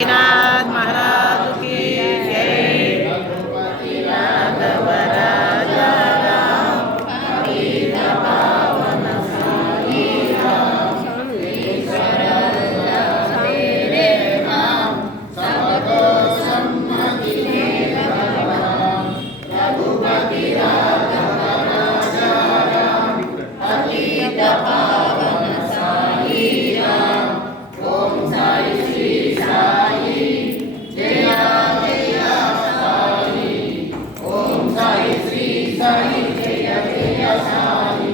नाथ महाराज की जय। रघुपति राघव राजा राम, पतित पावन साई राम, ईश्वर तेरे नाम, सबको सम्मति दे भगवान। रघुपति राघव राजा राम, पतित पावन साई राम। ओम साई श्री साई जय जय साई। ओम साई श्री साई जय जय साई।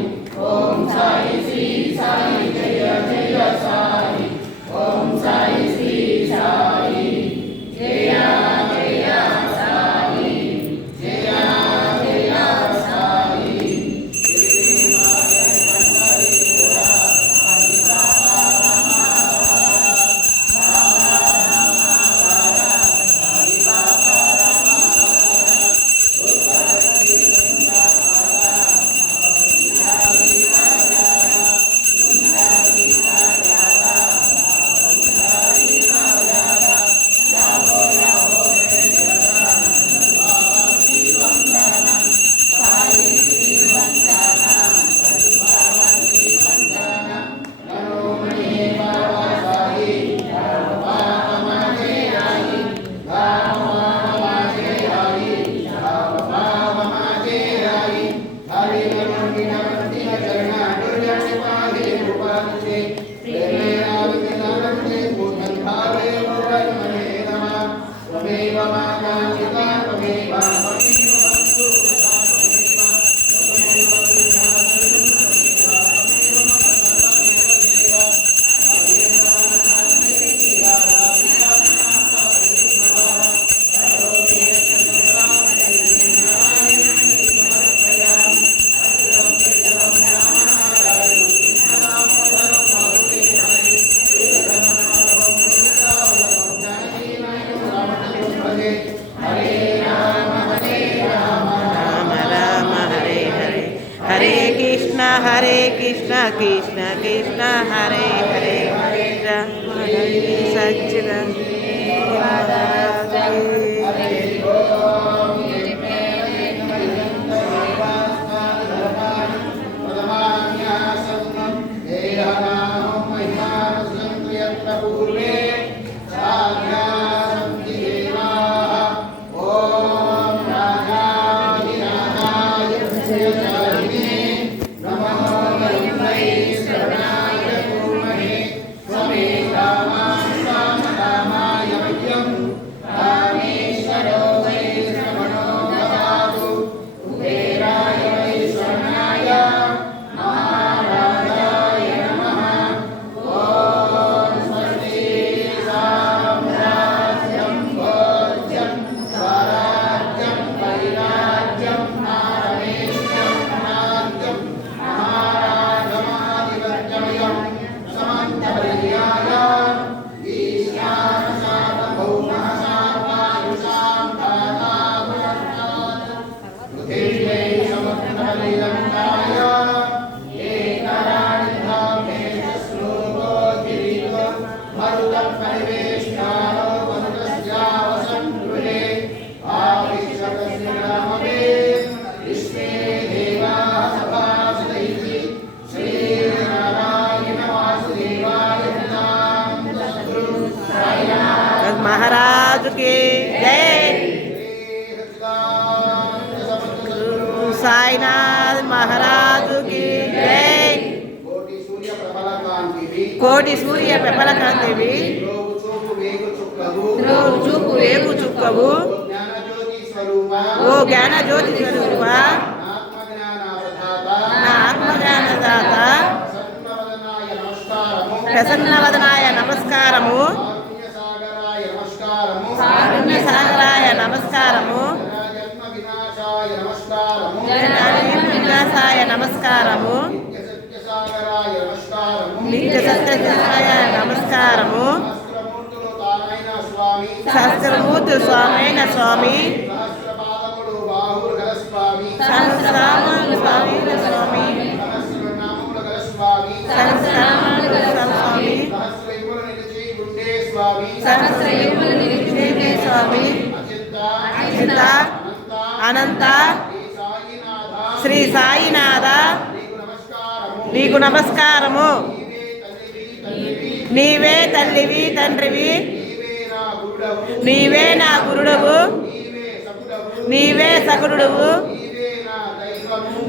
ओम साई श्री साई जय जय साई। ओम साई श्री साई जय जय साई जय जय साई। हरे कृष्ण कृष्ण कृष्ण हरे हरे राम सच्चिदानंद महाराज के जय। साईनाथ महाराज की जय। कोटि सूर्य प्रबल कांतिवी చూపు వేగు చుక్కవు ఓ జ్ఞాన జ్యోతి స్వరూప నా ఆత్మజ్ఞానదాత ప్రసన్నవదనాయ నమస్కారము కారుణ్య సాగరాయ నమస్కారము వినాశాయ నమస్కారము నిత్య సత్యసాయ నమస్కారము సహస్రమూర్తి స్వామైన స్వామి సహస్రనామముల స్వామి సహస్రనామముల స్వామి సహస్ర స్వామి అచింత అనంత శ్రీ సాయినాథ నీకు నమస్కారము. నీవే తల్లివి తండ్రివి, నీవే నా గురుడవు, నీవే సగురుడువు,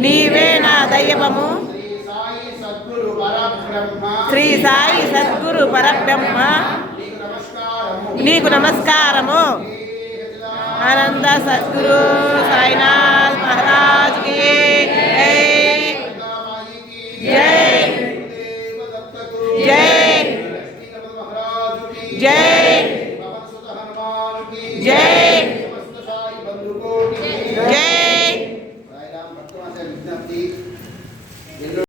నీవే నా దైవము. శ్రీ సాయి సద్గురు పరబ్రహ్మ నీకు నమస్కారము. ఆనంద సద్గురు సాయినాథ్ మహారాజ్ కి జై.